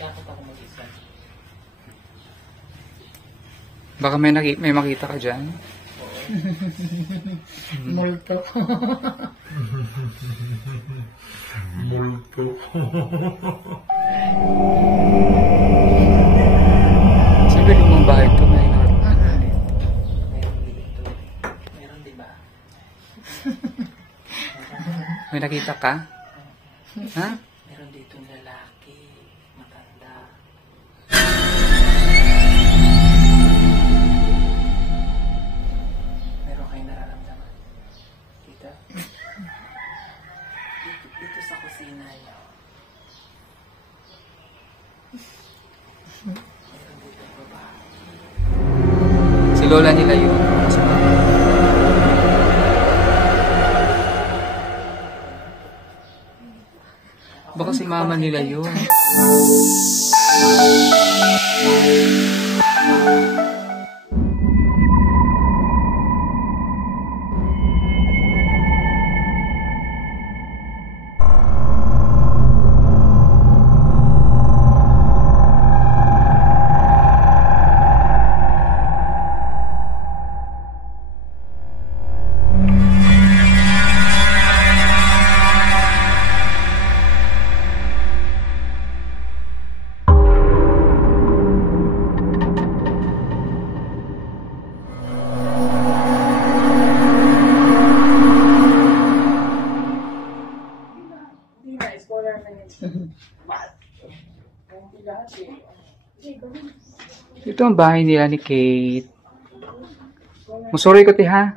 Dapat ako mag-isa. Baka may makita ka dyan. Multo. Multo. Sabi lumang bahay ito, may Meron, di ba? may nakita ka? Ha? Meron ditong lalaki. Matanda. Meron kayo nararamdaman. Kita? Dito sa kusina niyo. Meron ditong babae. Si lola nila yun. Baka si mama nila yun. Ito ang bahay nila ni Kate. Musuri ko ti ha.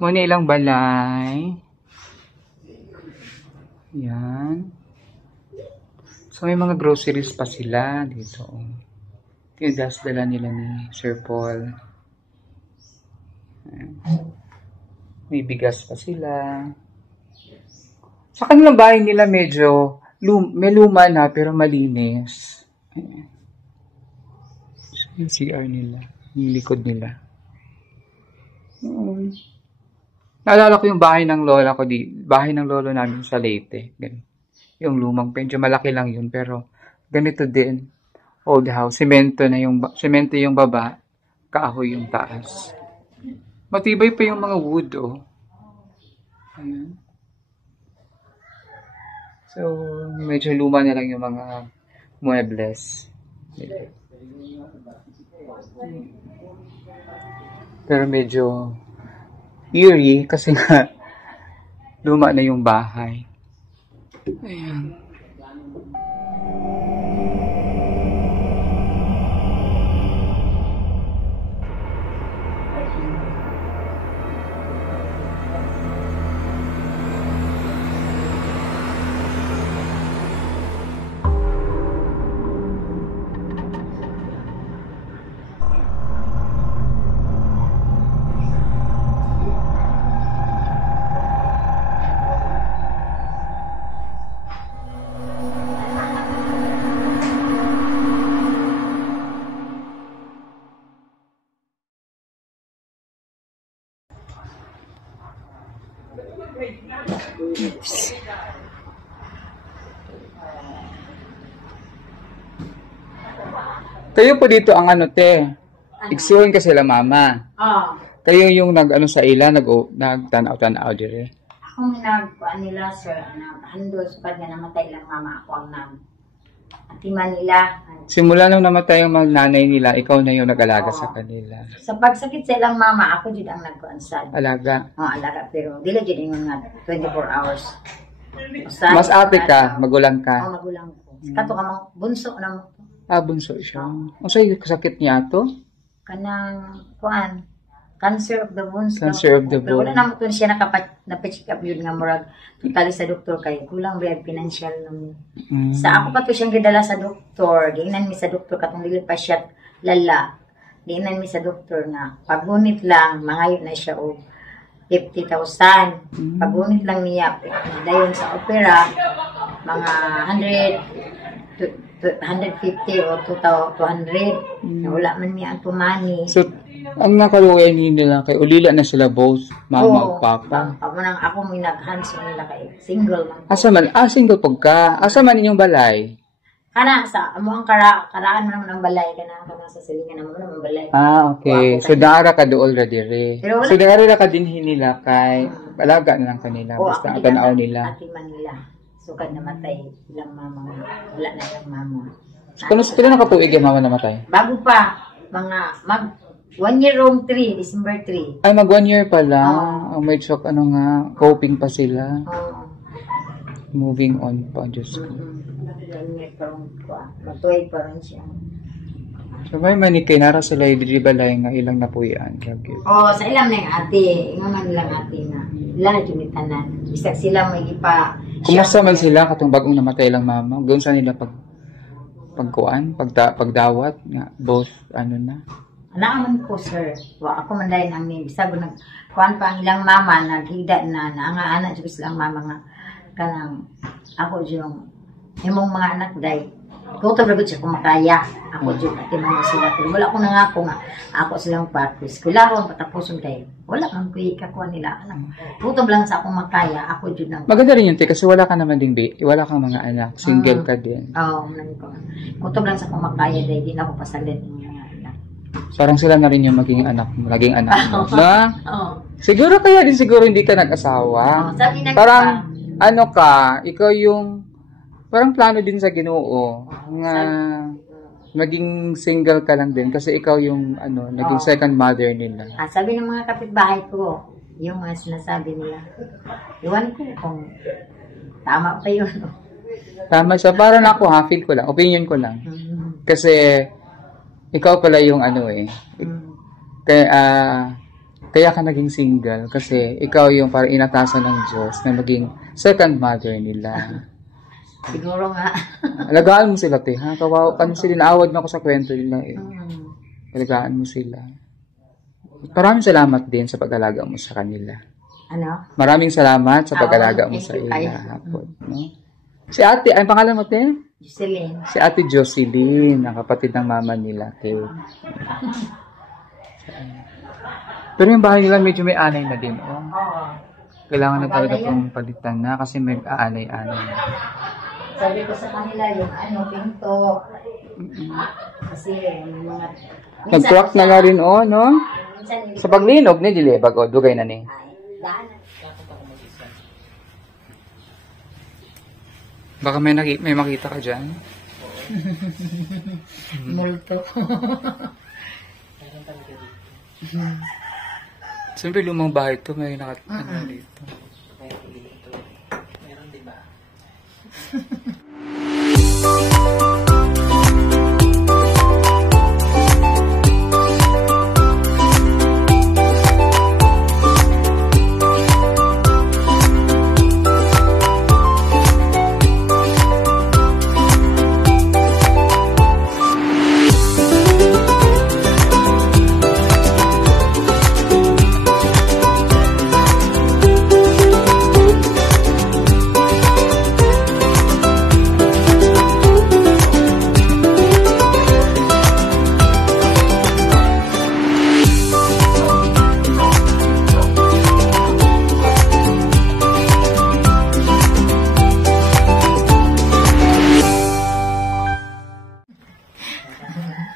Muna ilang balay. Yan. So may mga groceries pa sila dito. Ito yung dala nila ni Sir Paul. Ayan. May bigas pa sila. Sa kanilang bahay nila medyo may luma na pero malinis. Ayan. So, yung CR nila. Yung likod nila. Naalala ko yung bahay ng lola ko bahay ng lolo namin sa Leyte. Ganun. Yung lumang, medyo malaki lang yun pero ganito din. Old house. Semento yung baba, kahoy yung taas. Matibay pa yung mga wood, oh. Ayan. So, medyo luma na lang yung mga muebles. Pero medyo eerie kasi nga luma na yung bahay. Ayan. Kayo po dito ang ano te, igsuon ka sila mama. Kayo yung nag-ano sa ila, nagtanaw-tanaw dire. Ako nagkuan nila sir, handol sa nga namatay lang mama ako ang atiman nila. Simula nung namatay yung mga nanay nila, ikaw na yung nag-alaga sa kanila. Sa pagsakit sa ilang mama, ako jud ang nagkuan sa Alaga. alaga pero dili jud ingon nga 24 hours. Mas ate ka, magulang ka. Magulang ko. Kato ka mang bunso na mo. Bunso siya. Ang sa'yo kasakit niya to? Kanang kuan cancer of the bones. Cancer of the Pero bone. wala naman ko siya napacheck up yun nga murag totally sa doktor kay kulang ba financial naman. Sa ako pa to siyang gidala sa doktor, giingnan mi sa doktor katong dili pa siya lala. Giingnan mi sa doktor nga pagunit lang mangayo na siya og 50,000. Pagunit lang niya dayon sa opera mga 150 o 200. Wala man niya ang tumani. So, ang nakaluway nila kay ulila na sila both, mama at papa. Ako may nag-hands nila kay single man. Asa man? Single pag ka. Asa man inyong balay? Kana sa amo ang karaan mo naman ang balay kana sa silingan naman ang balay. Ah, okay. So, daara ka dool ra dire. Pero wala- So, daara ra ka din hinila kay alaga na lang kanila. Basta ang tanaw nila. Ati Manila. So kad namatay ilang mama. Wala na ilang mama. Kano sa pila nakatuig yung mama namatay? Bago pa mga mag 1 year old 3, December 3. Ay, mag 1 year pala. Oh, may shock, ano nga, coping pa sila. Oo. Moving on pa, Diyos ko. Ganyan parang kwa. Matuwid parang siya. So, may manikay, nara sila, di balay nga ilang napuyan. Kagyo. Oh, sa ilang na yung ate. Nga man nilang ate na. Ilan na jumitanan. Bisag sila may ipa. Kumusta man sila katong bagong namatay lang mama? Doon sa nila pagkuan, pagdawat nga both ano na. Naaman ko, sir. Wa ako man dahil ang name. Bisag nag kuan pa ang ilang mama naghida na nga anak jud silang mama nga kanang ako yung imong mga anak day. Kung tabagod siya kumakaya. Ako jud atiman mo sila. Pero wala ko nangako nga ako silang patis. Kailangan patapuson kayo. Wala kang kuikakuan nila. Putob lang sa akong makaya. Ako jud nang Maganda rin yun, te, kasi wala ka naman ding wala kang mga anak. Single ka din. Oo, nang ko. Kutob lang sa akong makaya dahil di na ako pasalit ng mga anak. Parang sila na rin yung maging anak mo, naging anak mo. Na? Oo. Siguro kaya din siguro hindi ka nag-asawa. Sabi na Parang, ano ka, ikaw yung, parang plano din sa Ginoo nga maging single ka lang din kasi ikaw yung ano, naging second mother nila. sabi ng mga kapitbahay ko, yung mga sinasabi nila. Iwan ko kung tama pa yun. Tama siya, parang ako ha, feel ko lang, opinion ko lang. Mm. Kasi ikaw pala yung ano kaya ka naging single kasi ikaw yung parang inatasan ng Diyos na maging second mother nila. Siguro nga. Alagaan mo sila, te, ha? Kawawa, ano sila, naawad na ako sa kwento nila, eh. Alagaan mo sila. Maraming salamat din sa pag-alaga mo sa kanila. Ano? Maraming salamat sa pag-alaga mo thank sa you, ila. Kaya. Hapon, no? Si ate, ang pangalan mo, te? Jocelyn. Si ate Jocelyn, ang kapatid ng mama nila, te. Pero yung bahay nila medyo may anay na din, oh. Oo. Kailangan na talaga itong palitan na kasi may aanay-anay na. Sabi ko sa kanila yung pinto. Kasi yung mga... Nag-crack na nga rin, oh, no? Minsan, Sa paglinog ni Dilebag, oh, dugay na ni. daan. Baka may makita ka dyan. Multo. Meron talaga dito. Siyempre, lumang bahay ito. May ano dito. Meron dito. Meron, di ba?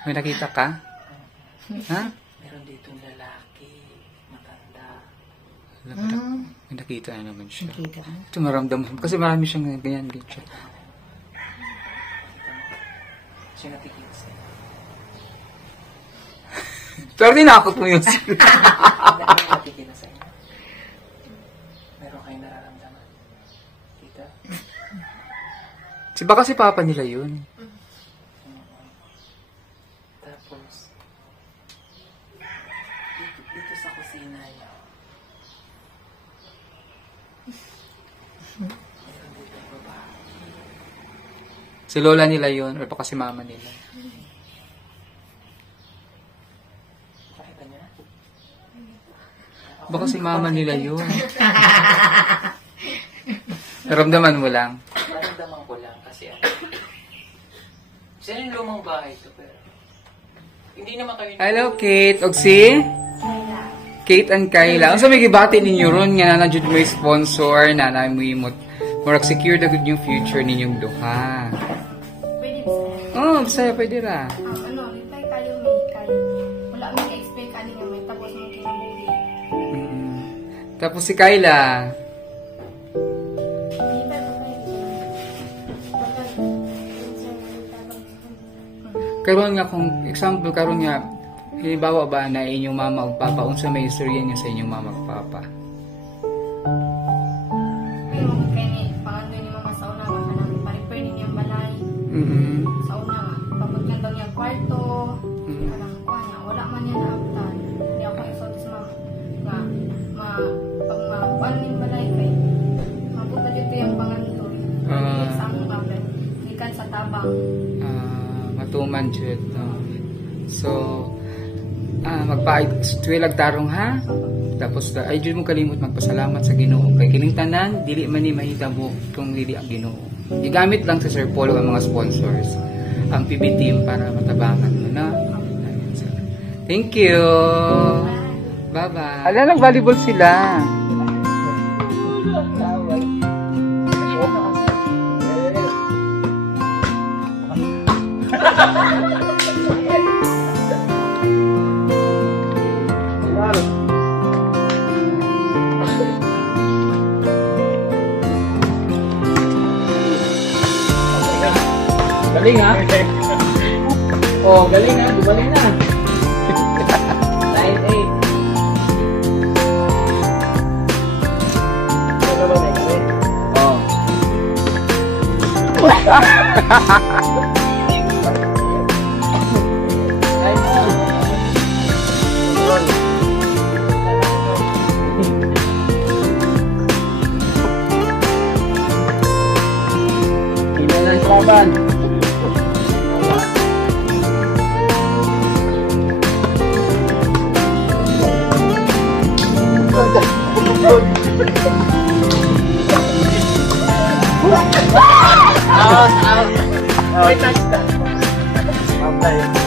May nakita ka? Ha? Meron ditong lalaki, matanda. May nakita na naman siya. Kita. Ito maramdaman. Kasi marami siyang ganyan siya. Siya nakikita sa'yo. Pero tinakot mo yun. Hindi na nakikita sa'yo. Meron kayong nararamdaman. Kita? Baka si papa nila yun. Tapos, dito sa kusina niya. Meron dito ang babae. Si lola nila yun. Or baka si mama nila. Pakita niya? Baka si mama nila yun. Naramdaman mo lang. Maramdaman ko lang kasi Saan yung lumang bahay ito? Pero hindi naman kami... Hello, Kate. Og si? Kate and Kayla. Ang sa may gibati ninyo ron nga na jud may sponsor na na mo imot. Murag secure the good yung future ninyong duha. Bisaya pwede ra. Reply kayo may kayo. Wala may expect kanina may tapos mo kinabuhi. Tapos si Kyla. Karon nga kung example karon nga halimbawa ba na inyong mama ug papa unsa may istorya niya sa inyong mama ug papa? Pero kay ni pangandoy ni mama sa una nga kanang pa-repair ni niyang balay. Sa una nga pagod nga daw niya kwarto. Parang kuha wala man niya naabtan. Di ako isot sa mama nga pag makuan ni balay kay mabuta dito yung pangandoy. Sa among mabel. Gikan sa tabang. Matuman jud no. So magpa-tuwilag tarong ha. Tapos ay jud mo kalimot magpasalamat sa Ginoo kay kining tanan dili man ni mahitabo kung dili ang Ginoo. Igamit lang sa Sir Paul ang mga sponsors ang PB team para matabangan mo na. Thank you. Bye-bye. Ala, nag-volleyball sila. Galing ha? Oh, galing ha? Galing na. 9-8. Oh. Hindi na laban. Out. Wait, touch that. Okay.